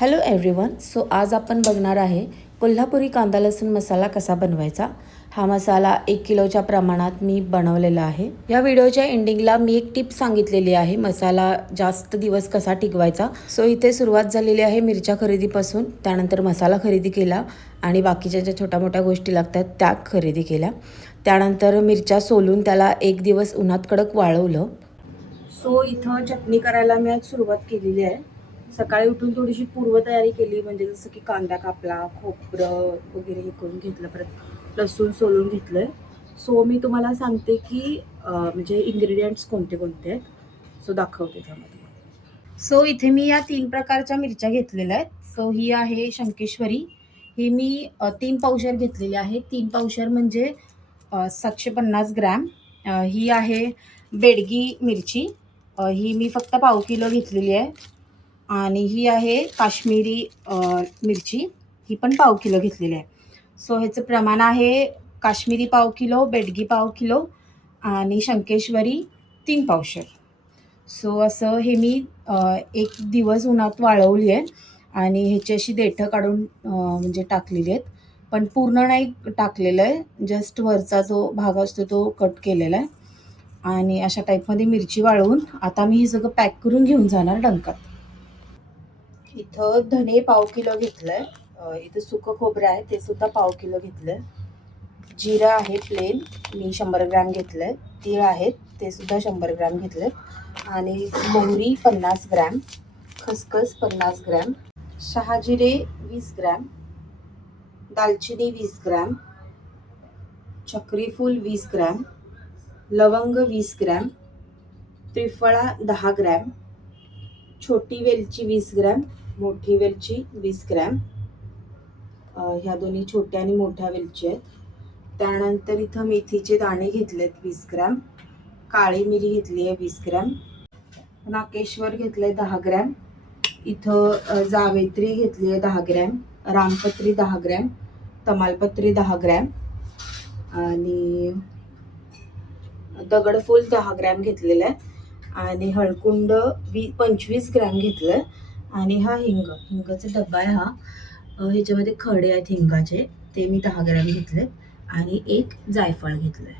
Hello everyone. So आज आपण बघणार आहे कोल्हापुरी कांदा लसूण मसाला कसा बनवायचा. हा मसाला 1 किलोच्या प्रमाणात मी बनवलेला आहे. या व्हिडिओच्या एंडिंगला मी एक टिप सांगितलेली आहे मसाला जास्त दिवस कसा टिकवायचा. सो इथे सुरुवात झालेली आहे मिरच्या खरेदीपासून. त्यानंतर मसाला खरेदी केला आणि बाकीच्या ज्या छोट्या मोठ्या गोष्टी लागतात त्या खरेदी केल्या. त्यानंतर मिरच्या सोलून त्याला 1 दिवस उन्हात कडक वाळवलं. सो इथं चटणी करायला मी आज सुरुवात केलेली आहे. सकाळी उठून थोडीशी पूर्वतयारी केली, म्हणजे जसं की कांदा कापला, खोबरं वगैरे हे करून घेतलं, परत लसूण सोलून घेतलं. सो मी तुम्हाला सांगते की म्हणजे इन्ग्रेडियंट्स कोणते कोणते आहेत. सो दाखवते त्यामध्ये. सो इथे मी या 3 प्रकारच्या मिरच्या घेतलेल्या आहेत. सो ही आहे शंकेश्वरी. ही मी 3 पावशेर घेतलेली आहे. 3 पावशेर म्हणजे 750 ग्रॅम. ही आहे बेडगी मिरची. ही मी फक्त पाव किलो घेतलेली आहे. आणि ही आहे काश्मीरी मिरची. ही पण पाव किलो घेतलेली आहे. सो ह्याचं प्रमाण आहे काश्मीरी पाव किलो, बेडगी पाव किलो आणि शंकेश्वरी 3 पावशेर. सो असं हे मी 1 दिवस उन्हात वाळवली आहे आणि ह्याची अशी देठं काढून म्हणजे टाकलेली आहेत. पण पूर्ण नाही टाकलेलं आहे, जस्ट वरचा जो भाग असतो तो कट केलेला आहे. आणि अशा टाईपमध्ये मिरची वाळवून आता मी हे सगळं पॅक करून घेऊन जाणार डंकात. इथं धने पाव किलो घेतलंय. इथं सुकं खोबरं आहे ते सुद्धा पाव किलो घेतलंय. जिरं आहे प्लेन, मी 100 ग्रॅम घेतलंय. तीळ आहेत ते सुद्धा 100 ग्रॅम घेतले. आणि मोहरी 50 ग्रॅम, खसखस 50 ग्रॅम, शहाजिरे 20 ग्रॅम, दालचिनी 20 ग्रॅम, चक्रीफूल 20 ग्रॅम, लवंग 20 ग्रॅम, त्रिफळा 10 ग्रॅम, छोटी वेलची 20 ग्रॅम, मोठी वेलची 20 ग्रॅम. ह्या दोन्ही छोट्या आणि मोठ्या वेलची आहेत. त्यानंतर इथं मेथीचे दाणे घेतलेत 20 ग्रॅम, काळी मिरी घेतली आहे 20 ग्रॅम, नाकेश्वर घेतलंय 10 ग्रॅम, इथं जावेत्री घेतली आहे 10 ग्रॅम, रामपत्री 10 ग्रॅम, तमालपत्री 10 ग्रॅम आणि दगडफूल 10 ग्रॅम घेतलेलं आहे. आणि हळकुंड 25 ग्रॅम घेतलंय. आणि हा हिंगाचा डब्बा आहे हा. ह्याच्यामध्ये खडे आहेत हिंगाचे, ते मी 10 ग्रॅम घेतले. आणि एक जायफळ घेतलंय.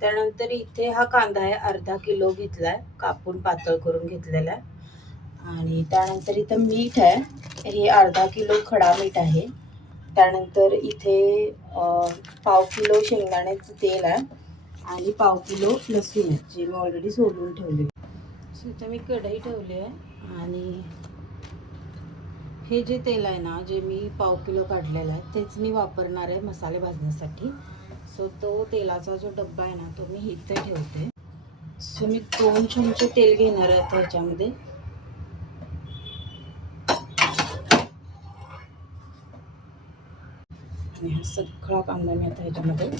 त्यानंतर इथे हा कांदा आहे, अर्धा किलो घेतलाय, कापून पातळ करून घेतलेला आहे. आणि त्यानंतर इथं मीठ आहे, हे अर्धा किलो खडा मीठ आहे. त्यानंतर इथे पाव किलो शेंगदाण्याचं तेल आहे आणि पाव किलो लसूण आहे, जे मी ऑलरेडी सोलून ठेवले. सो इथं मी कढई ठेवली आहे आणि हे जे तेल आहे ना, जे मी पाव किलो काढलेलं आहे तेच मी वापरणार आहे मसाले भाजण्यासाठी. सो तो तेलाचा जो डब्बा आहे ना, तो मी इथे ठेवते. सो मी 2 चमचे तेल घेणार आहे ह्याच्यामध्ये. आणि हा सगळा कांदा मी आता ह्याच्यामध्ये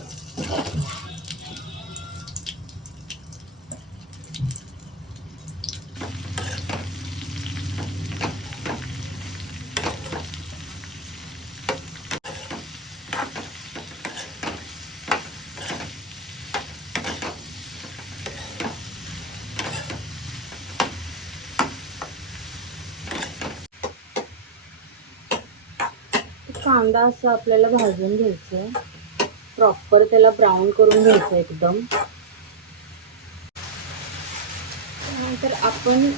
कांदा असं आपल्याला भाजून घ्यायचं आहे, प्रॉपर त्याला ब्राऊन करून घ्यायचं एकदम. नंतर आपण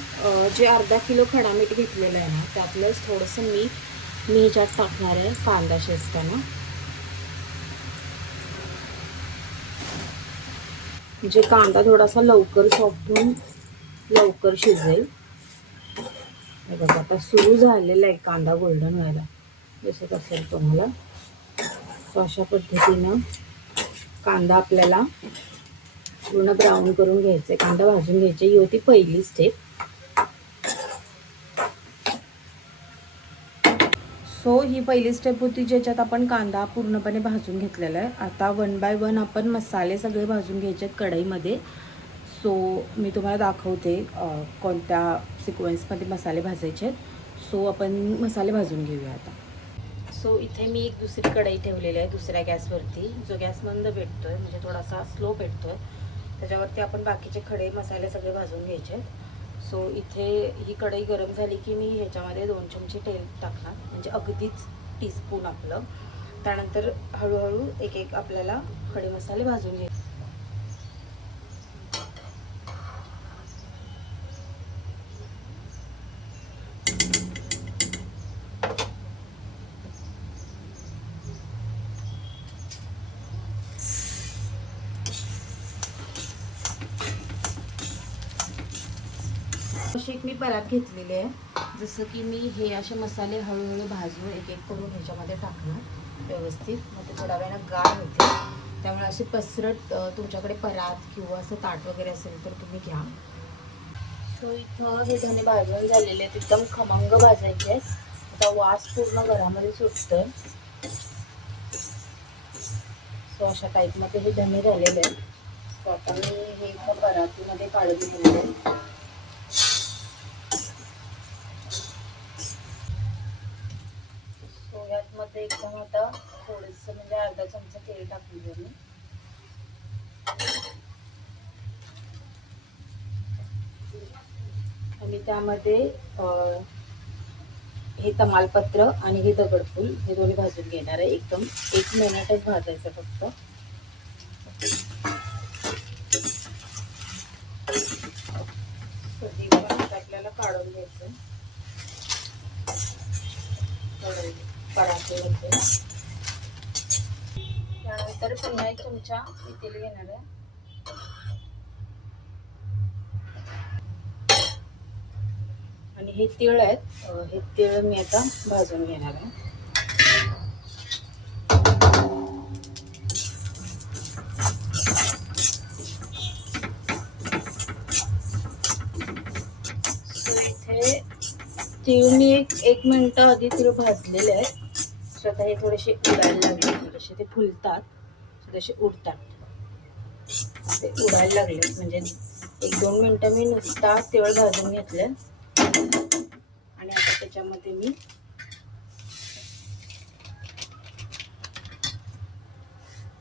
जे अर्धा किलो खडा मीठ घेतलेलं आहे ना, त्यातलंच थोडंसं मीठ मी ह्याच्यात टाकणार आहे कांदा शिजताना, म्हणजे कांदा थोडासा लवकर सॉफ्ट होऊन लवकर शिजेल. बघा आता सुरू झालेला आहे कांदा गोल्डन व्हायला, दिसत असेल तुम्हाला. तर अशा पद्धतीनं कांदा आपल्याला पूर्ण ब्राऊन करून घ्यायचे, कांदा भाजून घ्यायचे. ही होती पहिली स्टेप. सो ही पहिली स्टेप होती ज्याच्यात आपण कांदा पूर्णपणे भाजून घेतलेला आहे. आता 1 बाय 1 आपण मसाले सगळे भाजून घ्यायचे आहेत कढईमध्ये. सो मी तुम्हाला दाखवते कोणत्या सिक्वेन्समध्ये मसाले भाजायचे आहेत. सो आपण मसाले भाजून घेऊया आता. सो इथे मी एक दुसरी कढई ठेवलेली आहे दुसऱ्या गॅसवरती, जो गॅस मंद पेटतोय, म्हणजे थोडासा स्लो पेटतोय. त्याच्यावरती आपण बाकीचे खडे मसाले सगळे भाजून घ्यायचे आहेत. सो इथे ही कढई गरम झाली की मी ह्याच्यामध्ये 2 चमचे तेल टाकणार, म्हणजे अगदीच टीस्पून आपलं. त्यानंतर हळूहळू एक एक आपल्याला खडे मसाले भाजून घ्यायचे. अशी एक मी परात घेतलेली आहे. जसं की मी हे असे मसाले हळूहळू भाजून एक एक करून ह्याच्यामध्ये टाकणार व्यवस्थित. मग ते थोड्या वेळानं गार होते. त्यामुळे असे पसरट तुमच्याकडे परात किंवा असं ताट वगैरे असेल तर तुम्ही घ्या. सो इथं हे धणे भाजून झालेले आहेत, एकदम खमंग भाजायचे आहेत. आता वास पूर्ण घरामध्ये सुटतोय. सो अशा टाईपमध्ये हे धणे झालेले आहेत. सो आता मी हे एका परातीमध्ये काढून घेणार आहे. यामध्ये एकदम आता थोडंसं म्हणजे अर्धा चमचा तेल टाकून मी आणि त्यामध्ये हे तमालपत्र आणि हे दगडफूल हे दोन्ही भाजून घेणार आहे. एकदम 1 मिनिटच भाजायचं फक्त. कधी पण आपल्याला काढून घ्यायचं पराठे. त्यानंतर पुन्हा 1 चमचा तेल घेणार आहे आणि हे तीळ आहेत, हे तीळ मी आता भाजून घेणार आहे. इथे तीळ मी एक मिनिट आधी तीळ भाजलेले आहेत. स्वतः हे थोडेसे उडायला लागले, थोडेसे ते फुलतात, थोडेसे उडतात. ते उडायला लागले म्हणजे 1-2 मिनिटं मी नुसता तीळ भाजून घेतले. आणि आता त्याच्यामध्ये मी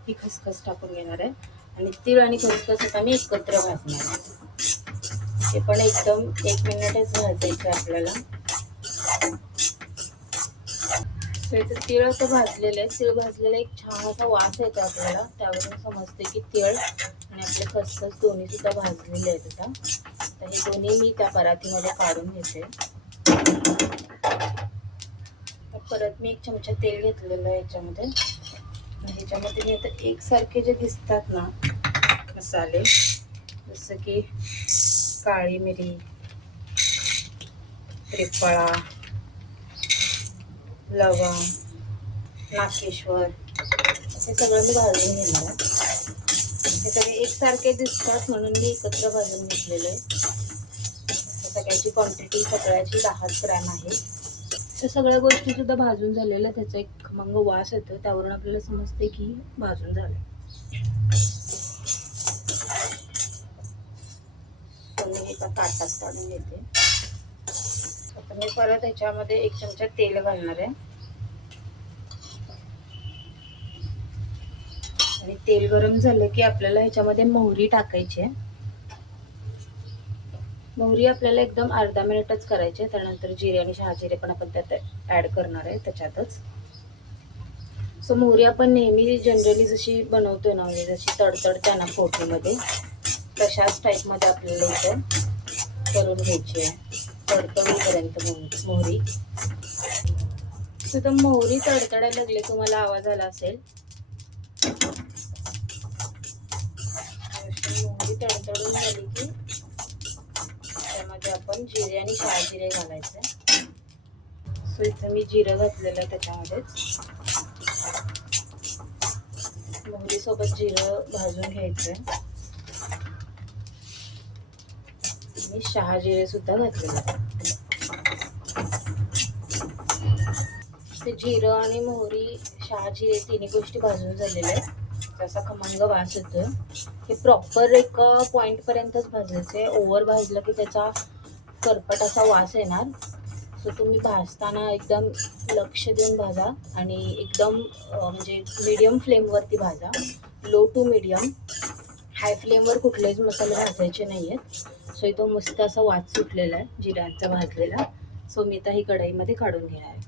ही खसखस टाकून घेणार आहे आणि तीळ आणि खसखस आता मी एकत्र भाजणार आहे. हे पण एकदम 1 मिनिटच भाजायचं आपल्याला. तीळ तर भाजलेले आहेत. तीळ भाजलेला एक छान असा वास येतो आपल्याला. त्यावरून समजते की तीळ आणि आपले खसखस दोन्ही सुद्धा भाजलेले आहेत. आता तर हे दोन्ही मी त्या परातीमध्ये काढून घेते. परत मी 1 चमचा तेल घेतलेलं आहे याच्यामध्ये. ह्याच्यामध्ये मी आता एकसारखे जे दिसतात ना मसाले, जसं की काळी मिरी, त्रिफळा, लवंग, नाकेश्वर, हे सगळं मी भाजून घेणार आहे. हे सगळे एकसारखे दिसतात म्हणून मी एकत्र भाजून घेतलेलं आहे. सगळ्याची क्वांटिटी सगळ्याची 10 ग्रॅम आहे. त्या सगळ्या गोष्टी सुद्धा भाजून झालेल्या, त्याचा एक खमंग वास येतो. त्यावरून आपल्याला समजते की भाजून झाले. मी एका ताटात काढून घेते. आता मी परत ह्याच्यामध्ये 1 चमचा तेल घालणार आहे आणि तेल गरम झालं की आपल्याला ह्याच्यामध्ये मोहरी टाकायची आहे. मोहरी आपल्याला एकदम अर्धा मिनिटच करायची आहे. त्यानंतर जिरे आणि शहाजिरे पण आपण त्यात ॲड करणार आहे त्याच्यातच. सो मोहरी आपण नेहमी जनरली जशी बनवतो ना, म्हणजे जशी तडतडते ना फोडणीमध्ये, तशाच टाईपमध्ये आपल्याला इथं करून घ्यायची आहे, तडतडूपर्यंत मोहरी. तर मोहरी तडतडायला लागली, तुम्हाला आवाज आला असेल. मोहरी तडतडून झाली की त्यामध्ये आपण जिरे आणि शहाजिरे घालायचे. सो इथं मी जिरं घातलेलं आहे त्याच्यामध्येच. मोहरी सोबत जिरं भाजून घ्यायचंय आणि शहाजिरे सुद्धा घातलेलं आहे. ते जिरं आणि मोहरी, शहाजिरे तिन्ही गोष्टी भाजून झालेल्या आहेत. त्याचा खमंग वास येतोय. हे प्रॉपर एक पॉइंट पर्यंतच भाजायचे. ओव्हर भाजलं की त्याचा करपट असा वास येणार. सो तुम्ही भाजताना एकदम लक्ष देऊन भाजा आणि एकदम म्हणजे मीडियम फ्लेमवरती भाजा. लो टू मीडियम, हाय फ्लेमवर कुठलेच मसाले भाजायचे नाही आहेत. सो इथं मस्त असा वास सुटलेला आहे जिऱ्यांचा भाजलेला. सो मी आता ही कढईमध्ये काढून घेणार आहे.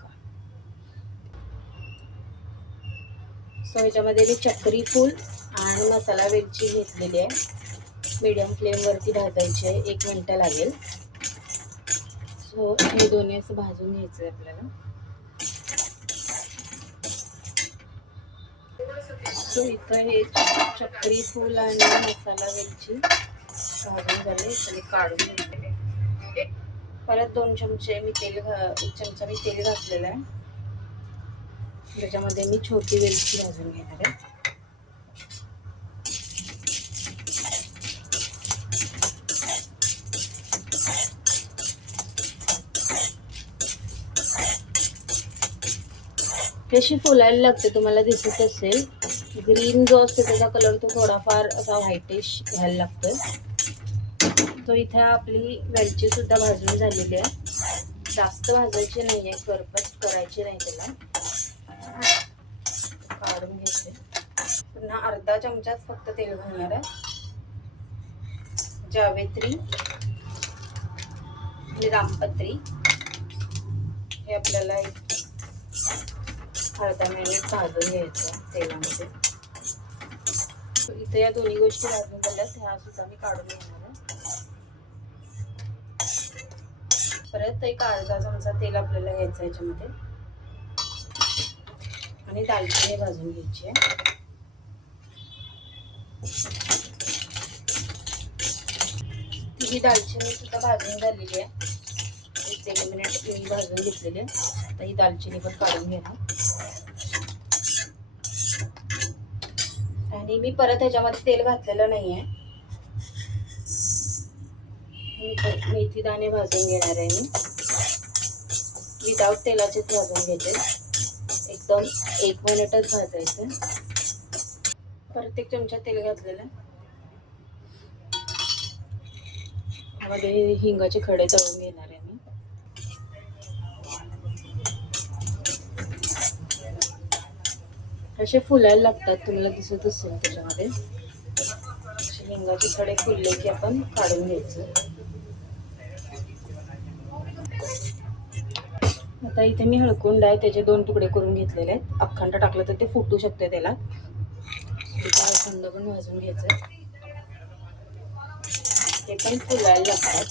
सो ह्याच्यामध्ये मी चक्री फूल आणि मसाला वेलची घेतलेली आहे. मीडियम फ्लेमवरती भाजायची आहे, 1 मिनिट लागेल. सो हे दोन्ही असं भाजून घ्यायचं आहे आपल्याला. सो इथं हे चक्री फूल आणि मसाला वेलची भाजून झाले आणि काढून घेतले. परत 2 चमचे मी तेल 1 चमचा मी तेल घातलेलं आहे. त्याच्यामध्ये मी छोटी वेलची भाजून घेणार आहे. अशी फुलायला लागते, तुम्हाला दिसत असेल. ग्रीन जो असतो त्याचा कलर तो थोडाफार असा व्हाईटिश घ्यायला लागतोय. तो इथे आपली वेलची सुद्धा भाजून झालेली आहे. जास्त भाजायची नाहीये, करपच करायची नाही त्याला. काढून घ्यायचे. पुन्हा अर्धा चमचाच फक्त तेल घालणार आहे. जावेत्री आणि रामपत्री हे आपल्याला अर्धा मिनिट भाजून घ्यायचं तेलामध्ये. इथे या दोन्ही गोष्टी भाजून झाल्यात, ह्या सुद्धा मी काढून घेणार आहे. परत एक अर्धा चमचा तेल आपल्याला घ्यायचं याच्यामध्ये आणि दालचिनी भाजून घ्यायची आहे. ही दालचिनी सुद्धा भाजून झालेली आहे. 1 मिनिट मी भाजून घेतलेली आहे. आता ही दालचिनी पण काढून घेणार आणि मी परत ह्याच्यामध्ये तेल घातलेलं नाहीये. मेथी दाणे भाजून घेणार आहे मी. विदाउट तेलाचेच भाजून घेते. एकदम 1 मिनिटच भाजायचं. परत 1 चमचा तेल घातलेलं आहे. ह्यामध्ये हिंगाचे खडे तळून घेणार आहे मी. असे फुलायला लागतात, तुम्हाला दिसत असेल त्याच्यामध्ये. हिंगाचे खडे फुलले की आपण काढून घ्यायचं. आता इथे मी हळकुंड आहे, त्याचे 2 तुकडे करून घेतलेले आहेत. अखंड टाकलं तर ते फुटू शकते त्याला. हळकुंड पण भाजून घ्यायचं. ते पण फुलायला लागतात.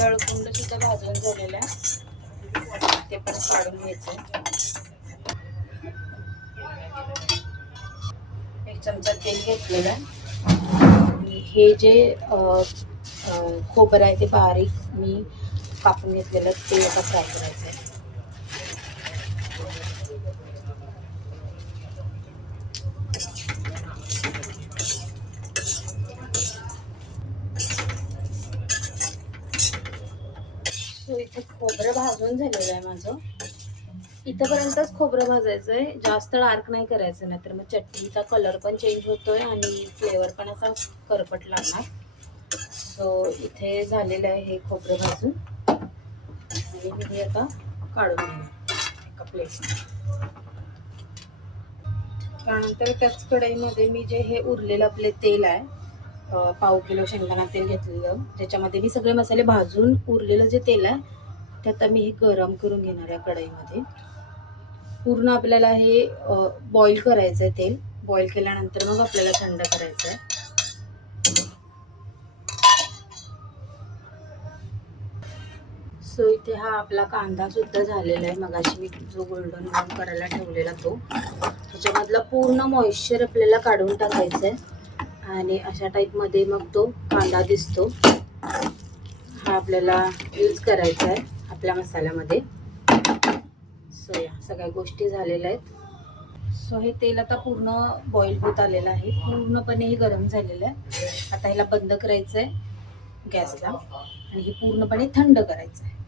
हळकुंड सुद्धा भाजून झालेलं आहे, ते पण काढून घ्यायचं. 1 चमचा तेल घेतलेलं आहे. हे जे खोबरं आहे ते बारीक मी कापून घेतलेलं ते आता फ्राय करायचं आहे. सो इथे खोबरं भाजून झालेलं आहे माझं. इथंपर्यंतच खोबरं भाजायचं आहे, जास्त डार्क नाही करायचं, नाही तर मग चटणीचा कलर पण चेंज होतोय आणि फ्लेवर पण असा करपट लागणार. सो इथे झालेलं आहे हे खोबरं भाजून आणि मी हे आता काढून घेणार एका प्लेटमध्ये. त्यानंतर त्याच कढईमध्ये मी जे हे उरलेलं आपले तेल आहे, 1/2 किलो शेंगदाणा तेल घेतलेलं, त्याच्यामध्ये मी सगळे मसाले भाजून उरलेलं जे तेल आहे ते आता मी हे गरम करून घेणार आहे कढईमध्ये. पूर्ण आपल्याला हे बॉईल करायचं आहे तेल. बॉईल केल्यानंतर मग आपल्याला थंड करायचं आहे. सो इथे हा आपला कांदा सुद्धा झालेला आहे. मगाशी मी जो गोल्डन ब्राऊन करायला ठेवलेला तो, त्याच्यामधला पूर्ण मॉइश्चर आपल्याला काढून टाकायचं आहे आणि अशा टाईपमध्ये मग तो कांदा दिसतो. हा आपल्याला यूज करायचा आहे आपल्या मसाल्यामध्ये. सो या सगळ्या गोष्टी झालेल्या आहेत. सो हे तेल आता पूर्ण बॉईल होत आलेलं आहे, पूर्णपणे हे गरम झालेलं आहे. आता ह्याला बंद करायचं आहे गॅसला आणि हे पूर्णपणे थंड करायचं आहे.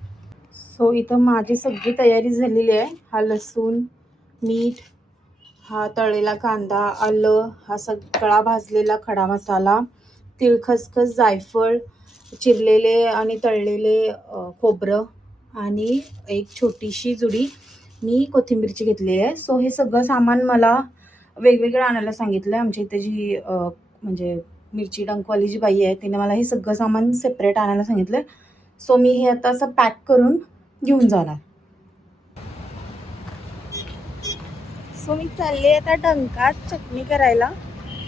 सो इथं माझी सगळी तयारी झालेली आहे. हा लसूण, मीठ, हा तळलेला कांदा, आलं, हा सगळा भाजलेला खडा मसाला, तीळ, खसखस, जायफळ, चिरलेले आणि तळलेले खोबरं आणि एक छोटीशी जुडी मी कोथिंबीरची घेतलेली आहे. सो हे सगळं सामान मला वेगवेगळं आणायला सांगितलं आहे. आमच्या इथे जी म्हणजे मिरची डंकवाली जी बाई आहे तिने मला हे सगळं सामान सेपरेट आणायला सांगितलं. सो मी हे आता असं पॅक करून घेऊन जाणार. सो मी चालले आता डंकात चटणी करायला.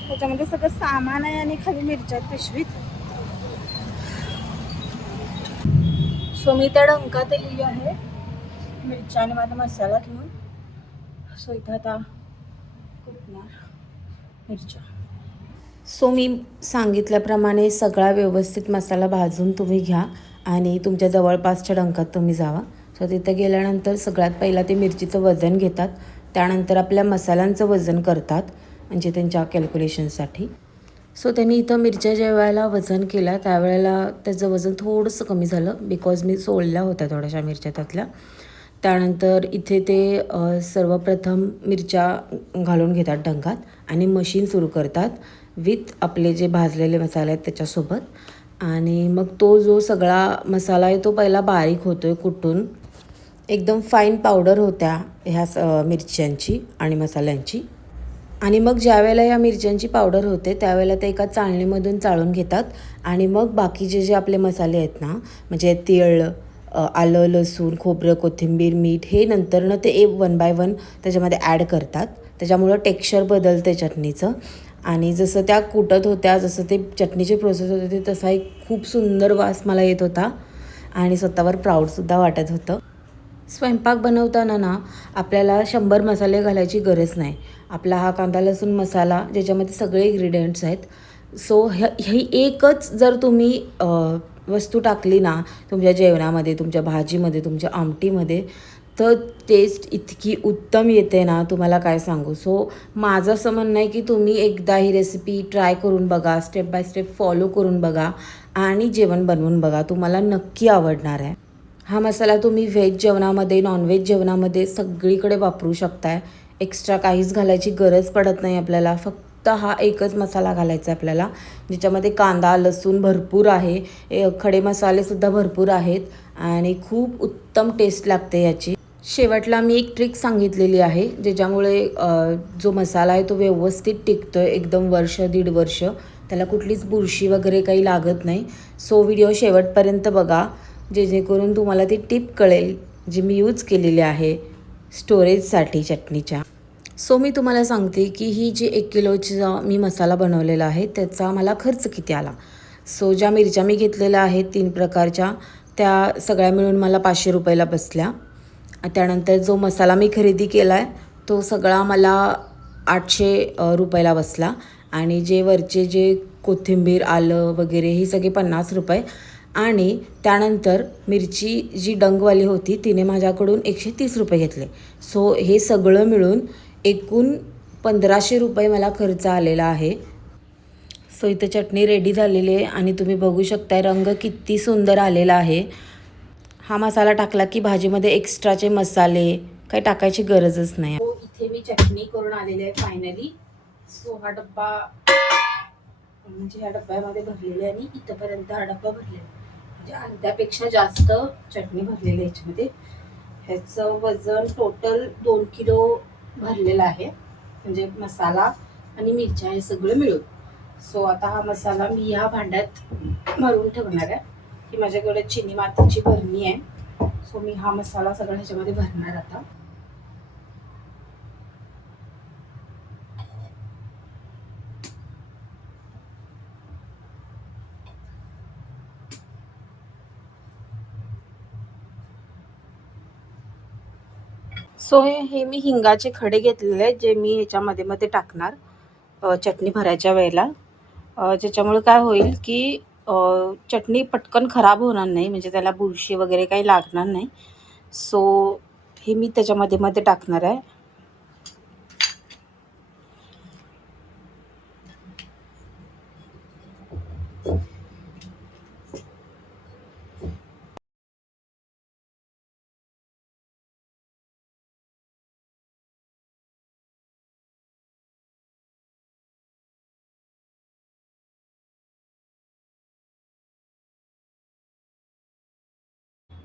त्याच्यामध्ये सगळं सामान आहे आणि खाली मिरच्या पिशवीत. सो मी त्या डंकात आलेली आहे मिरच्या आणि माझा मसाला घेऊन. सो इथं आता कुटणार मिरच्या. सो मी सांगितल्याप्रमाणे सगळा व्यवस्थित मसाला भाजून तुम्ही घ्या आणि तुमच्या जवळपासच्या डंकात तुम्ही जावा. सो तिथं गेल्यानंतर सगळ्यात पहिला ते मिरचीचं वजन घेतात, त्यानंतर आपल्या मसाल्यांचं वजन करतात म्हणजे त्यांच्या कॅल्क्युलेशनसाठी. सो त्यांनी इथं मिरच्या ज्या वेळेला वजन केला त्यावेळेला त्याचं वजन थोडंसं कमी झालं बिकॉज मी सोलल्या होत्या थोड्याशा मिरच्या त्यातल्या. त्यानंतर इथे ते सर्वप्रथम मिरच्या घालून घेतात डंकात आणि मशीन सुरू करतात विथ आपले जे भाजलेले मसाले आहेत त्याच्यासोबत. आणि मग तो जो सगळा मसाला आहे तो पहिला बारीक होतो आहे कुटून. एकदम फाईन पावडर होत्या ह्या मिरच्यांची आणि मसाल्यांची. आणि मग ज्या वेळेला या मिरच्यांची पावडर होते त्यावेळेला ते एका चाळणीमधून चाळून घेतात आणि मग बाकीचे जे आपले मसाले आहेत ना म्हणजे तीळ, आलं, लसूण, खोबरं, कोथिंबीर, मीठ हे नंतरनं ते 1 बाय 1 त्याच्यामध्ये ॲड करतात. त्याच्यामुळं टेक्स्चर बदलते चटणीचं. आणि जसं त्या कुटत होत्या, जसं ते चटणीची प्रोसेस होते ते तसा एक खूप सुंदर वास मला येत होता आणि स्वतःवर प्राऊडसुद्धा वाटत होतं. स्वयंपाक बनवताना ना आपल्याला 100 मसाले घालायची गरज नाही. आपला हा कांदा लसूण मसाला ज्याच्यामध्ये सगळे इन्ग्रेडियंट्स आहेत. सो ही एकच जर तुम्ही वस्तू टाकली ना तुमच्या जेवणामध्ये, तुमच्या भाजीमध्ये, तुमच्या आमटीमध्ये, तर टेस्ट इतकी उत्तम येते ना तुम्हाला काय सांगू. सो माझं असं म्हणणं आहे की तुम्ही एकदा ही रेसिपी ट्राय करून बघा, स्टेप बाय स्टेप फॉलो करून बघा आणि जेवण बनवून बघा. तुम्हाला नक्की आवडणार आहे. हा मसाला तुम्ही व्हेज जेवणामध्ये, नॉनव्हेज जेवणामध्ये सगळीकडे वापरू शकताय. एक्स्ट्रा काहीच घालायची गरज पडत नाही आपल्याला. फक्त हा एकच मसाला घालायचा आहे आपल्याला ज्याच्यामध्ये कांदा लसूण भरपूर आहे, खडे मसालेसुद्धा भरपूर आहेत आणि खूप उत्तम टेस्ट लागते याची. शेवटला मी एक ट्रिक सांगितलेली आहे ज्याच्यामुळे जो मसाला आहे तो व्यवस्थित टिकतो आहे एकदम वर्ष 1.5 वर्ष. त्याला कुठलीच बुरशी वगैरे काही लागत नाही. सो व्हिडिओ शेवटपर्यंत बघा जेणेकरून तुम्हाला ती टिप कळेल जी मी यूज केलेली आहे स्टोरेजसाठी चटणीच्या. सो मी तुम्हाला सांगते की ही जी 1 किलोचा मी मसाला बनवलेला आहे त्याचा मला खर्च किती आला. सो ज्या मिरच्या मी घेतलेल्या आहेत 3 प्रकारच्या त्या सगळ्या मिळून मला 500 रुपयाला बसल्या. त्यानंतर जो मसाला मी खरेदी केला आहे तो सगळा मला 800 रुपयाला बसला. आणि जे वरचे जे कोथिंबीर आलं वगैरे हे सगळे 50 रुपये. आणि त्यानंतर मिरची जी डंगवाली होती तिने माझ्याकडून 130 रुपये घेतले. सो हे सगळं मिळून एकूण 1500 रुपये मला खर्च आलेला आहे. सो इथं चटणी रेडी झालेली आहे आणि तुम्ही बघू शकताय रंग किती सुंदर आलेला आहे. हा मसाला टाकला की भाजीमध्ये एक्स्ट्राचे मसाले काही टाकायची गरजच नाही. सो इथे मी चटणी करून आलेली आहे फायनली. सो हा डब्बा म्हणजे ह्या डब्यामध्ये भरलेले आणि इथंपर्यंत हा डब्बा भरलेला म्हणजे अर्ध्यापेक्षा जास्त चटणी भरलेली आहे याच्यामध्ये. ह्याचं वजन टोटल 2 किलो भरलेलं आहे म्हणजे मसाला आणि मिरच्या हे सगळं मिळून. सो आता हा मसाला मी ह्या भांड्यात भरून ठेवणार आहे. ही माझ्याकडे चिनी मातीची भरणी आहे. सो मी हा मसाला सगळा ह्याच्यामध्ये भरणार आता. सो हे मी हिंगाचे खडे घेतलेले आहेत जे मी ह्याच्यामध्ये मध्ये टाकणार चटणी भरायच्या वेळेला. ज्याच्यामुळे काय होईल की चटणी पटकन खराब होणार नाही म्हणजे त्याला बुरशी वगैरे काही लागणार नाही. सो हे मी त्याच्यामध्ये मध्ये टाकणार आहे.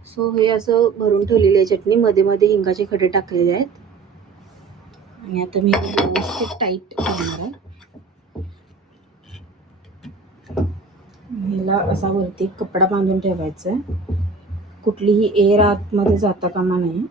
सो हे असं भरून ठेवलेली आहे चटणी. मध्ये मध्ये हिंगाचे खडे टाकलेले आहेत आणि आता मी व्यवस्थित टाईट करणार आहे. ह्याला असा वरती कपडा बांधून ठेवायचा आहे. कुठलीही एअर आतमध्ये जाता कामा नये.